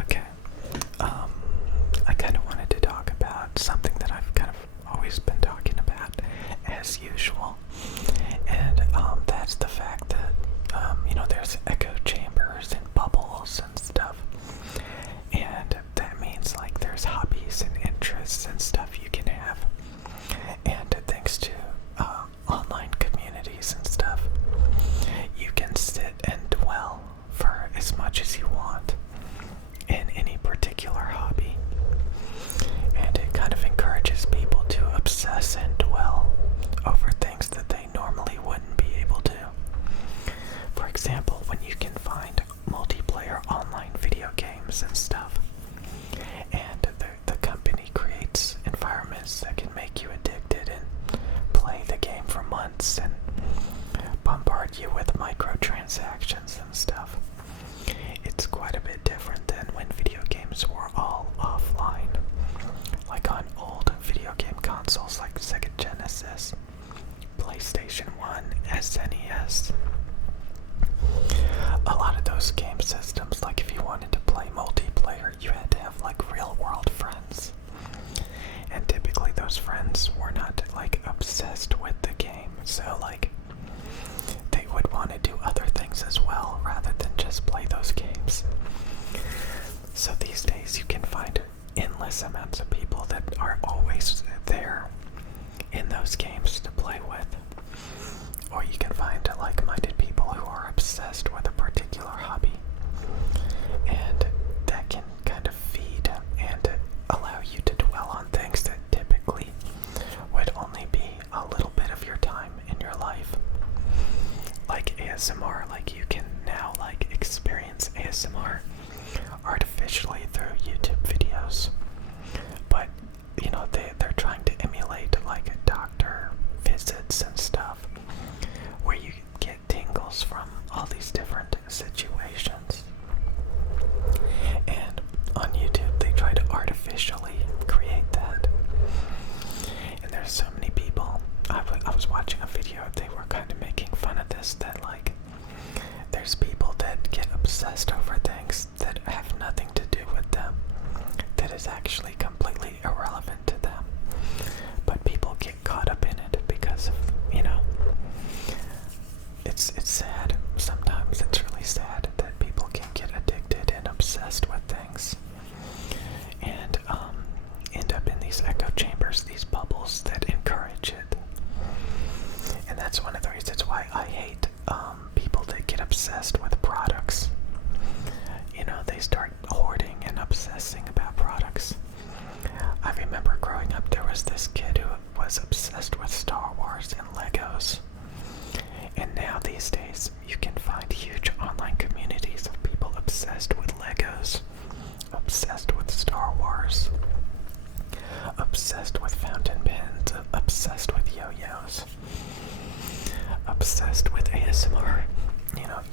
Okay. I kind of wanted to talk about something that I've kind of always been talking about, as usual, and that's the fact that there's echo chambers and bubbles and stuff, and that means like there's hobbies and interests and stuff you can have, and thanks to online communities and stuff, you can sit and dwell for as much as you want in any particular hobby. And it kind of encourages people to obsess and dwell over things that they normally wouldn't be able to. For example, when you can find multiplayer online video games and stuff, and the company creates environments that can make you addicted and play the game for months and bombard you with microtransactions and stuff. It's quite a bit different than when video games were all offline, like on old video game consoles like Sega Genesis, PlayStation 1, SNES. A lot of those game systems, like if you wanted to play multiplayer, you had to have like real world friends. And typically those friends were not like obsessed with the game, so like they would want to do other things as well rather than just play those games. So these days you can find endless amounts of people that are always there in those games to play with. Or you can find like-minded people who are obsessed with a particular hobby. And that can kind of feed and allow you to dwell on things that typically would only be a little bit of your time in your life. Like ASMR, like you can now like experience ASMR artificially through YouTube videos. But they're trying to emulate like doctor visits and stuff where you get tingles from all these different situations. And on YouTube they try to artificially create that. And there's so many people. I was watching a video, they were kind of making fun of this, that like there's people that get obsessed over things that have nothing to do with them, that is actually completely irrelevant to them, but people get caught up in it because of, it's sad. Sometimes it's really sad that people can get addicted and obsessed with things and end up in these echo chambers, these bubbles that encourage it. And that's one of the reasons why I hate people that get obsessed with products. They start hoarding and obsessing about products. I remember growing up, there was this kid who was obsessed with Star Wars and Legos. And now these days, you can find huge online communities of people obsessed with Legos, obsessed with Star Wars, obsessed with fountain pens, obsessed with yo-yos, obsessed with ASMR.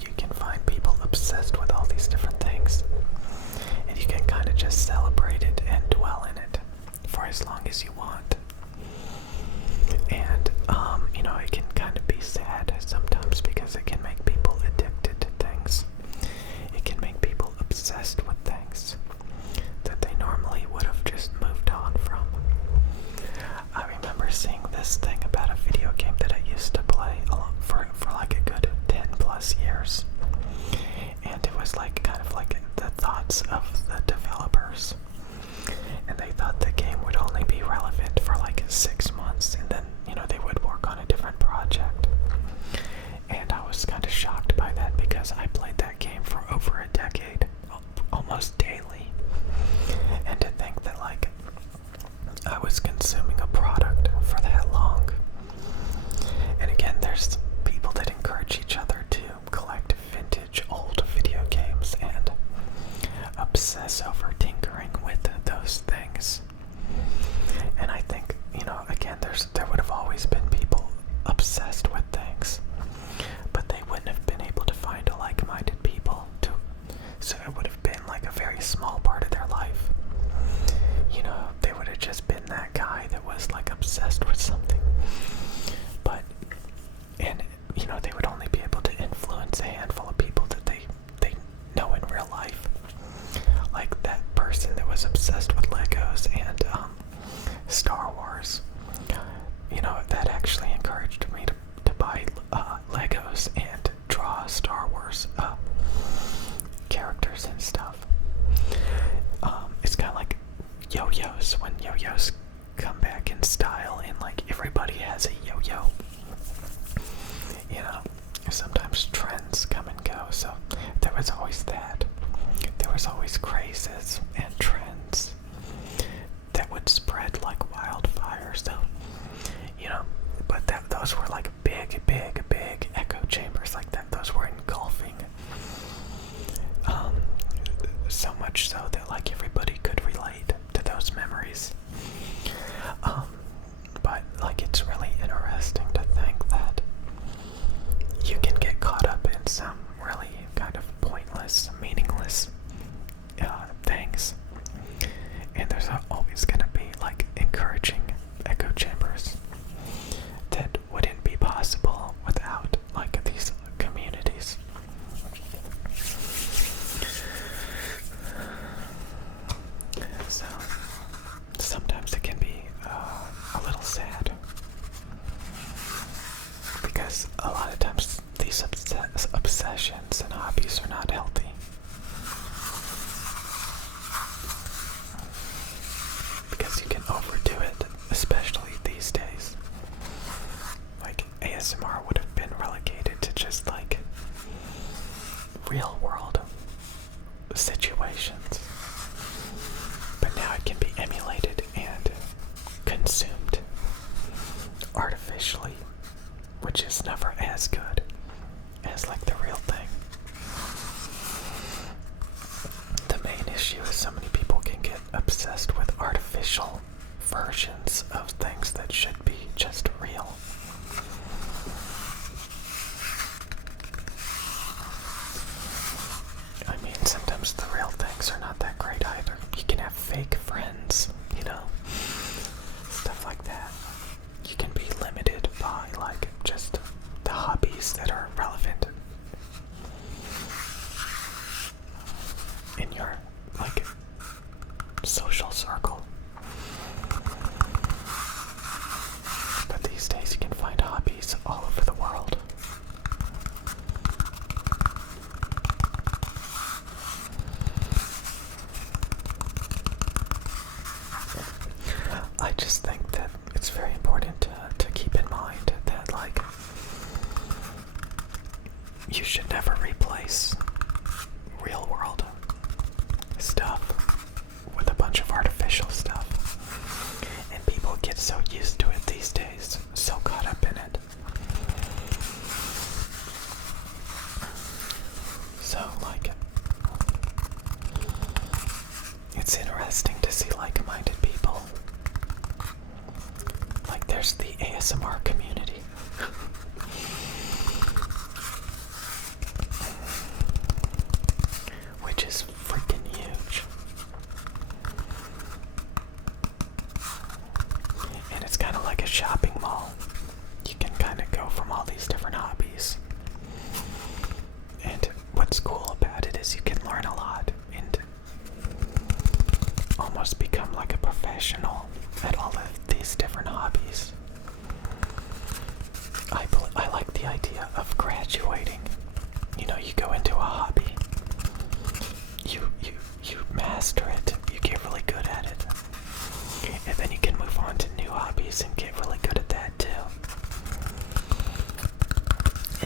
You can find people obsessed with all these different things. And you can kind of just celebrate it and dwell in it for as long as you want. And, it can kind of be sad sometimes because it can make people addicted to things. It can make people obsessed with things that they normally would have just moved on from. I remember seeing this thing about a video game that I used to play for like a good 10 plus years. And it was like kind of like the thoughts of the developers. And they thought the game would only be relevant for like 6 months, and then, they would work on a different project. And I was kind of shocked by that because I played that game for over a decade, almost daily. And to think that like I was consuming a product for that long. And again, there's people that encourage each other to collect vintage old video games and obsess over tinkering with those things. And I think, again, there would have always been people obsessed with things, but they wouldn't have been able to find like-minded people so it would have been like a very small part of their life. They would have just been that guy that was like obsessed with something. And they would only be able to influence a handful of people that they know in real life. Like fires and stuff. It's kind of like yo-yos, when yo-yos come back in style and like everybody has a yo-yo. You know, sometimes trends come and go, so there was always that. There was always crazes and trends that would spread like wildfire, so, you know, but those were like big echo chambers like that. Those were engulfing. So much so that like everybody could relate to those memories. But like it's really interesting to think that you can get caught up in some really kind of pointless, meaningless things, and there's always going to be like encouraging echo chambers that wouldn't be possible without like these communities. So sometimes it can be a little sad, because a lot of times these obsessions and hobbies are not healthy. Because you can overdo it, especially these days. Like ASMR would have been relegated to just like real world situations. But now it can be emulated and consumed artificially, which is never as good as like the real thing. The main issue is so many people can get obsessed with artificial versions of things that should be just real. I mean, sometimes the real things are not that great either. You can have fake friends, you know, stuff like that. You can be limited by like just the hobbies that are relevant in your like social circle. But these days you can find hobbies all over the world. I just think that it's very important to keep in mind that like you should never replace real world stuff with a bunch of artificial stuff. And people get so used to it these days, so caught up in it. So like it's interesting to see like-minded people. Like there's the ASMR community. Which is freaking huge. And it's kind of like a shopping mall. You can kind of go from all these different hobbies. And what's cool about it is you can learn a lot and almost become like a professional at all of these different hobbies. I like the idea of graduating. You know, you go into a hobby, you master it, you get really good at it, and then you can move on to new hobbies and get really good at that too.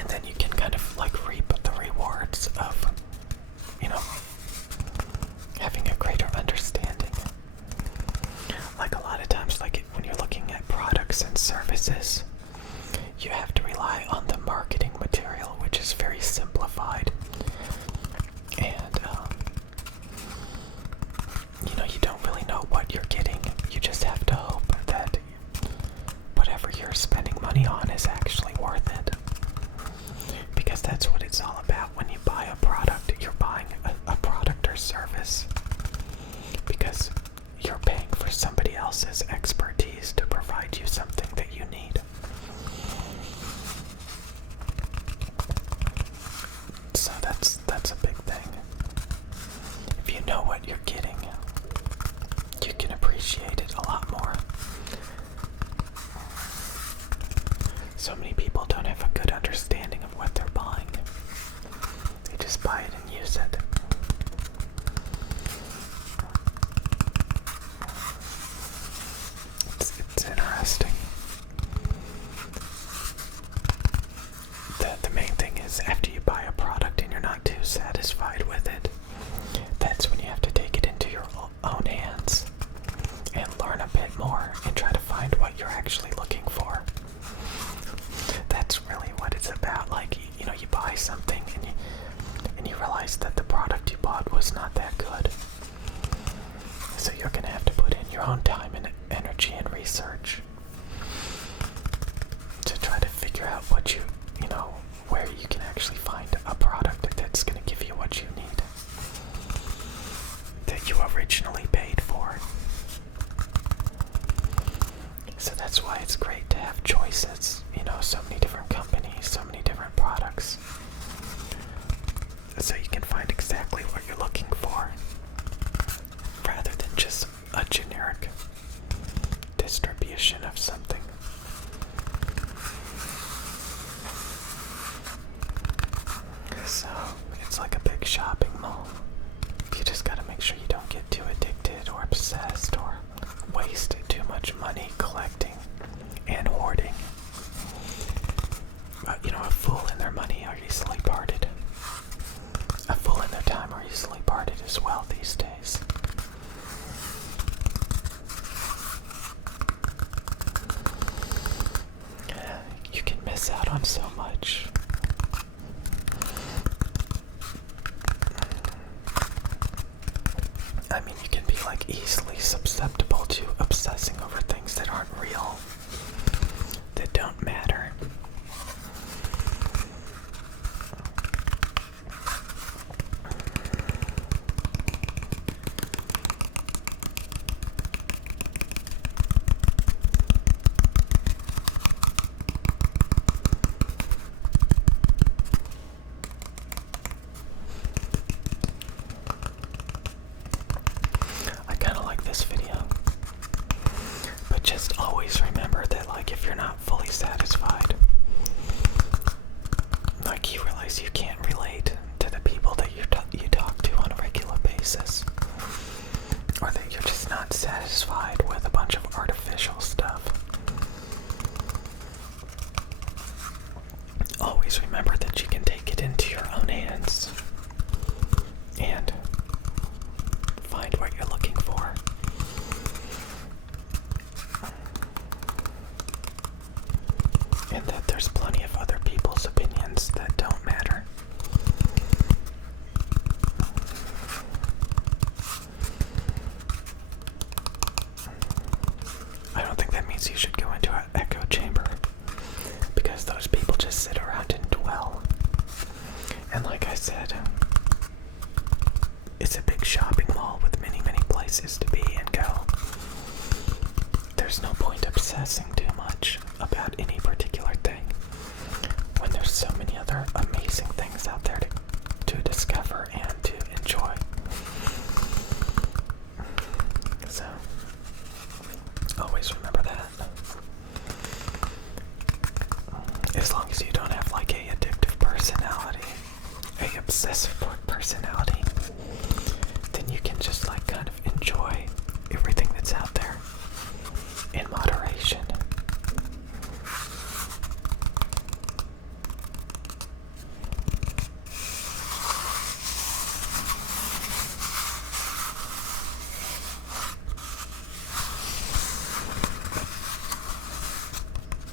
And then you can kind of like reap the rewards of, you know, having a greater understanding. Like a lot of times, like when you're looking at products and services, you have to rely on the marketing material, which is very simplified. And, you know, you don't really know what you're getting. You just have to hope that whatever you're spending money on is actually worth it. Because that's what it's all about when you buy a product. You're buying a product or service because you're paying for somebody else's expertise to provide you something that you need. So that's a big thing. If you know what you're getting, you can appreciate it a lot more. So many people don't have a good understanding of what they're buying. They just buy it and use it. you originally paid for. So that's why it's great to have choices, so many different companies, so many different products. So you can find exactly what you're looking for, rather than just a generic distribution of something. So it's like a big shopping mall. You just gotta make sure you don't get too addicted or obsessed or waste too much money collecting and hoarding. A fool and their money are easily parted. A fool and their time are easily parted as well these days. You can miss out on so much. I mean, you can be easily susceptible to obsessing over things that aren't real, that don't matter. This video, but just always remember that if you're not fully satisfied, you realize you can't relate to the people that you talk to on a regular basis, or that you're just not satisfied with a bunch of artificial stuff. Always remember that you can take it into your own hands and find what you're looking for. And that there's plenty of other people's opinions that don't matter. I don't think that means you should go into an echo chamber, because those people just sit around and dwell. And like I said, it's a big shopping mall with many, many places to be and go. There's no point obsessing too much about any particular thing when there's so many other amazing things out there to discover and to enjoy. So, always remember that. As long as you don't have a addictive personality, a obsessive personality, then you can just kind of enjoy everything that's out there in moderation.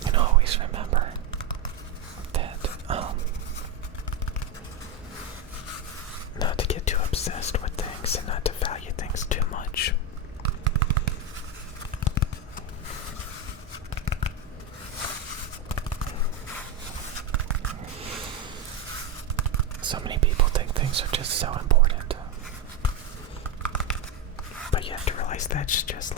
And always remember that not to get too obsessed with things and not to value things too much. So many people think things are just so important, but you have to realize that's just